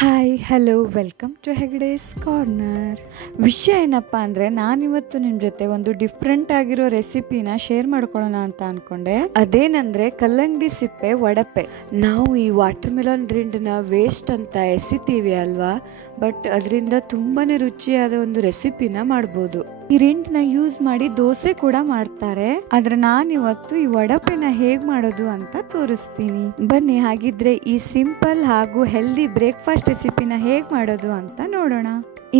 Hi hello welcome to Hegde's corner. ವಿಷಯ ಏನಪ್ಪ ಅಂದರೆ ನಾನಿವತ್ತು ನಿಮ್ಮ ಜೊತೆ ಒಂದು ಡಿಫ್ರೆಂಟ್ ಆಗಿರೋ ರೆಸಿಪಿನ ಶೇರ್ ಮಾಡ್ಕೊಳ್ಳೋಣ ಅಂತ ಅಂದ್ಕೊಂಡೆ. ಅದೇನಂದರೆ ಕಲ್ಲಂಗಡಿ ಸಿಪ್ಪೆ ವಡಪೆ. ನಾವು ಈ ವಾಟರ್ ಮೆಲನ್ ರಿಂಡನ್ನ ವೇಸ್ಟ್ ಅಂತ ಎಸಿತೀವಿ ಅಲ್ವಾ, ಬಟ್ ಅದರಿಂದ ತುಂಬಾ ರುಚಿಯಾದ ಒಂದು ರೆಸಿಪಿನ ಮಾಡ್ಬೋದು. ಈ ರಿಂಡ್ನ ಯೂಸ್ ಮಾಡಿ ದೋಸೆ ಕೂಡ ಮಾಡ್ತಾರೆ. ಆದ್ರೆ ನಾನಿವತ್ತು ಈ ವಡಪೆನ ಹೇಗ್ ಮಾಡೋದು ಅಂತ ತೋರಿಸ್ತೀನಿ. ಬನ್ನಿ ಹಾಗಿದ್ರೆ ಈ ಸಿಂಪಲ್ ಹಾಗೂ ಹೆಲ್ದಿ ಬ್ರೇಕ್ಫಾಸ್ಟ್ ರೆಸಿಪಿನ ಹೇಗ್ ಮಾಡೋದು ಅಂತ ನೋಡೋಣ.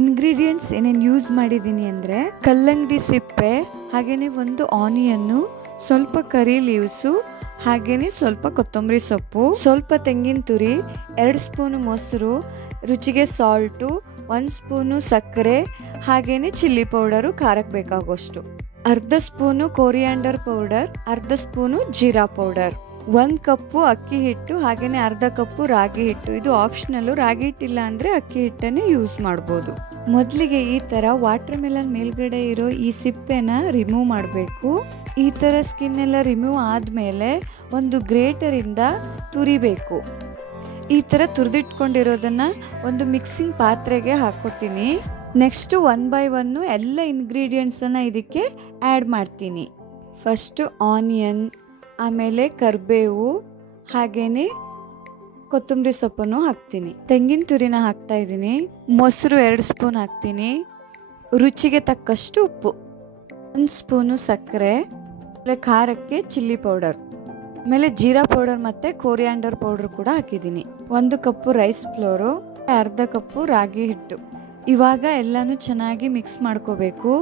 ಇಂಗ್ರೀಡಿಯೆಂಟ್ಸ್ ಏನೇನು ಯೂಸ್ ಮಾಡಿದ್ದೀನಿ ಅಂದ್ರೆ ಕಲ್ಲಂಗಡಿ ಸಿಪ್ಪೆ, ಹಾಗೇನೆ ಒಂದು ಆನಿಯನ್ನು, ಸ್ವಲ್ಪ ಕರಿ ಲೀವ್ಸು, ಹಾಗೇನೆ ಸ್ವಲ್ಪ ಕೊತ್ತಂಬರಿ ಸೊಪ್ಪು, ಸ್ವಲ್ಪ ತೆಂಗಿನ ತುರಿ, 2 ಸ್ಪೂನು ಮೊಸರು, ರುಚಿಗೆ ಸಾಲ್ಟು, 1 ಸ್ಪೂನು ಸಕ್ಕರೆ, ಹಾಗೇನೆ ಚಿಲ್ಲಿ ಪೌಡರು ಖಾರಕ್ಕೆ ಬೇಕಾಗೋಷ್ಟು, ಅರ್ಧ ಸ್ಪೂನು ಕೊರಿಯಾಂಡರ್ ಪೌಡರ್, ಅರ್ಧ ಸ್ಪೂನು ಜೀರಾ ಪೌಡರ್, 1 ಕಪ್ಪು ಅಕ್ಕಿ ಹಿಟ್ಟು, ಹಾಗೇನೆ ಅರ್ಧ ಕಪ್ಪು ರಾಗಿ ಹಿಟ್ಟು. ಇದು ಆಪ್ಷನಲ್ಲು, ರಾಗಿ ಹಿಟ್ಟಿಲ್ಲ ಅಂದರೆ ಅಕ್ಕಿ ಹಿಟ್ಟನ್ನೇ ಯೂಸ್ ಮಾಡ್ಬೋದು. ಮೊದಲಿಗೆ ಈ ಥರ ವಾಟರ್ ಮೆಲನ್ ಮೇಲ್ಗಡೆ ಇರೋ ಈ ಸಿಪ್ಪೆನ ರಿಮೂವ್ ಮಾಡಬೇಕು. ಈ ಥರ ಸ್ಕಿನ್ ಎಲ್ಲ ರಿಮೂವ್ ಆದಮೇಲೆ ಒಂದು ಗ್ರೇಟರಿಂದ ತುರಿಬೇಕು. ಈ ಥರ ತುರಿದಿಟ್ಕೊಂಡಿರೋದನ್ನು ಒಂದು ಮಿಕ್ಸಿಂಗ್ ಪಾತ್ರೆಗೆ ಹಾಕ್ಕೊತೀನಿ. ನೆಕ್ಸ್ಟು 1 ಬೈ 1 ಎಲ್ಲ ಇಂಗ್ರೀಡಿಯೆಂಟ್ಸನ್ನು ಇದಕ್ಕೆ ಆ್ಯಡ್ ಮಾಡ್ತೀನಿ. ಫಸ್ಟು ಆನಿಯನ್, ಆಮೇಲೆ ಕರಿಬೇವು, ಹಾಗೇನೆ ಕೊತ್ತಂಬರಿ ಸೊಪ್ಪನ್ನು ಹಾಕ್ತೀನಿ. ತೆಂಗಿನ ತುರಿನ ಹಾಕ್ತಾ ಇದ್ದೀನಿ. ಮೊಸರು 2 ಸ್ಪೂನ್ ಹಾಕ್ತೀನಿ. ರುಚಿಗೆ ತಕ್ಕಷ್ಟು ಉಪ್ಪು, 1 ಸ್ಪೂನು ಸಕ್ಕರೆ, ಆಮೇಲೆ ಖಾರಕ್ಕೆ ಚಿಲ್ಲಿ ಪೌಡರ್, ಆಮೇಲೆ ಜೀರಾ ಪೌಡರ್ ಮತ್ತು ಕೊರಿಯಾಂಡರ್ ಪೌಡರ್ ಕೂಡ ಹಾಕಿದ್ದೀನಿ. 1 ಕಪ್ಪು ರೈಸ್ ಫ್ಲೋರು, ಅರ್ಧ ಕಪ್ಪು ರಾಗಿ ಹಿಟ್ಟು. ಇವಾಗ ಎಲ್ಲನೂ ಚೆನ್ನಾಗಿ ಮಿಕ್ಸ್ ಮಾಡ್ಕೋಬೇಕು.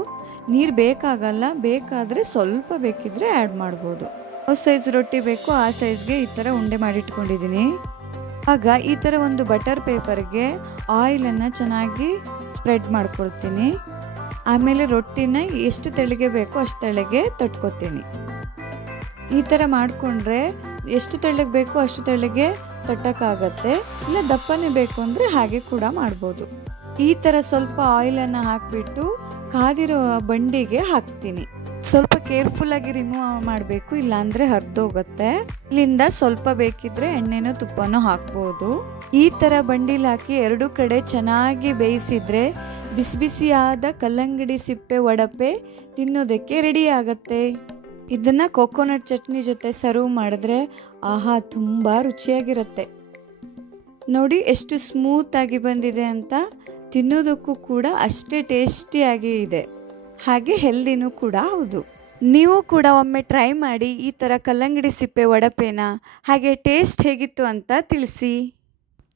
ನೀರು ಬೇಕಾಗಲ್ಲ, ಬೇಕಾದರೆ ಸ್ವಲ್ಪ ಬೇಕಿದ್ರೆ ಆ್ಯಡ್ ಮಾಡ್ಬೋದು. ಯಾವ ಸೈಜ್ ರೊಟ್ಟಿ ಬೇಕು ಆ ಸೈಜ್ಗೆ ಈ ಥರ ಉಂಡೆ ಮಾಡಿಟ್ಕೊಂಡಿದ್ದೀನಿ. ಆಗ ಈ ಥರ ಒಂದು ಬಟರ್ ಪೇಪರ್ಗೆ ಆಯಿಲನ್ನು ಚೆನ್ನಾಗಿ ಸ್ಪ್ರೆಡ್ ಮಾಡ್ಕೊಳ್ತೀನಿ. ಆಮೇಲೆ ರೊಟ್ಟಿನ ಎಷ್ಟು ತೆಳ್ಳಗೆ ಬೇಕೋ ಅಷ್ಟು ತೆಳ್ಳಗೆ ತಟ್ಕೊತೀನಿ. ಈ ಥರ ಮಾಡಿಕೊಂಡ್ರೆ ಎಷ್ಟು ತೆಳ್ಳಗೆ ಬೇಕೋ ಅಷ್ಟು ತೆಳ್ಳಗೆ ತಟ್ಟಕ್ಕಾಗತ್ತೆ. ಇಲ್ಲ ದಪ್ಪನೇ ಬೇಕು ಅಂದರೆ ಹಾಗೆ ಕೂಡ ಮಾಡ್ಬೋದು. ಈ ಥರ ಸ್ವಲ್ಪ ಆಯಿಲನ್ನು ಹಾಕಿಬಿಟ್ಟು ಕಾದಿರೋ ಬಂಡಿಗೆ ಹಾಕ್ತೀನಿ. ಸ್ವಲ್ಪ ಕೇರ್ಫುಲ್ಲಾಗಿ ರಿಮೂವ್ ಮಾಡಬೇಕು, ಇಲ್ಲಾಂದರೆ ಹರಿದೋಗುತ್ತೆ. ಇಲ್ಲಿಂದ ಸ್ವಲ್ಪ ಬೇಕಿದ್ರೆ ಎಣ್ಣೆನೋ ತುಪ್ಪನೋ ಹಾಕ್ಬೋದು. ಈ ಥರ ಬಂಡಿಲಿ ಹಾಕಿ 2 ಕಡೆ ಚೆನ್ನಾಗಿ ಬೇಯಿಸಿದ್ರೆ ಬಿಸಿ ಬಿಸಿಯಾದ ಕಲ್ಲಂಗಡಿ ಸಿಪ್ಪೆ ವಡಪೆ ತಿನ್ನೋದಕ್ಕೆ ರೆಡಿ ಆಗತ್ತೆ. ಇದನ್ನು ಕೊಕೊನಟ್ ಚಟ್ನಿ ಜೊತೆ ಸರ್ವ್ ಮಾಡಿದ್ರೆ ಆಹಾ ತುಂಬ ರುಚಿಯಾಗಿರುತ್ತೆ. ನೋಡಿ ಎಷ್ಟು ಸ್ಮೂತಾಗಿ ಬಂದಿದೆ ಅಂತ. ತಿನ್ನೋದಕ್ಕೂ ಕೂಡ ಅಷ್ಟೇ ಟೇಸ್ಟಿಯಾಗಿ ಇದೆ, ಹಾಗೆ ಹೆಲ್ದಿನೂ ಕೂಡ ಹೌದು. ನೀವು ಕೂಡ ಒಮ್ಮೆ ಟ್ರೈ ಮಾಡಿ ಈ ಥರ ಕಲ್ಲಂಗಡಿ ಸಿಪ್ಪೆ ವಡಪೆನ. ಹಾಗೆ ಟೇಸ್ಟ್ ಹೇಗಿತ್ತು ಅಂತ ತಿಳಿಸಿ.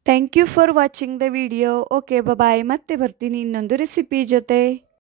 Thank you for watching the video. Okay bye, ಮತ್ತೆ ಬರ್ತೀನಿ ಇನ್ನೊಂದು ರೆಸಿಪಿ ಜೊತೆ.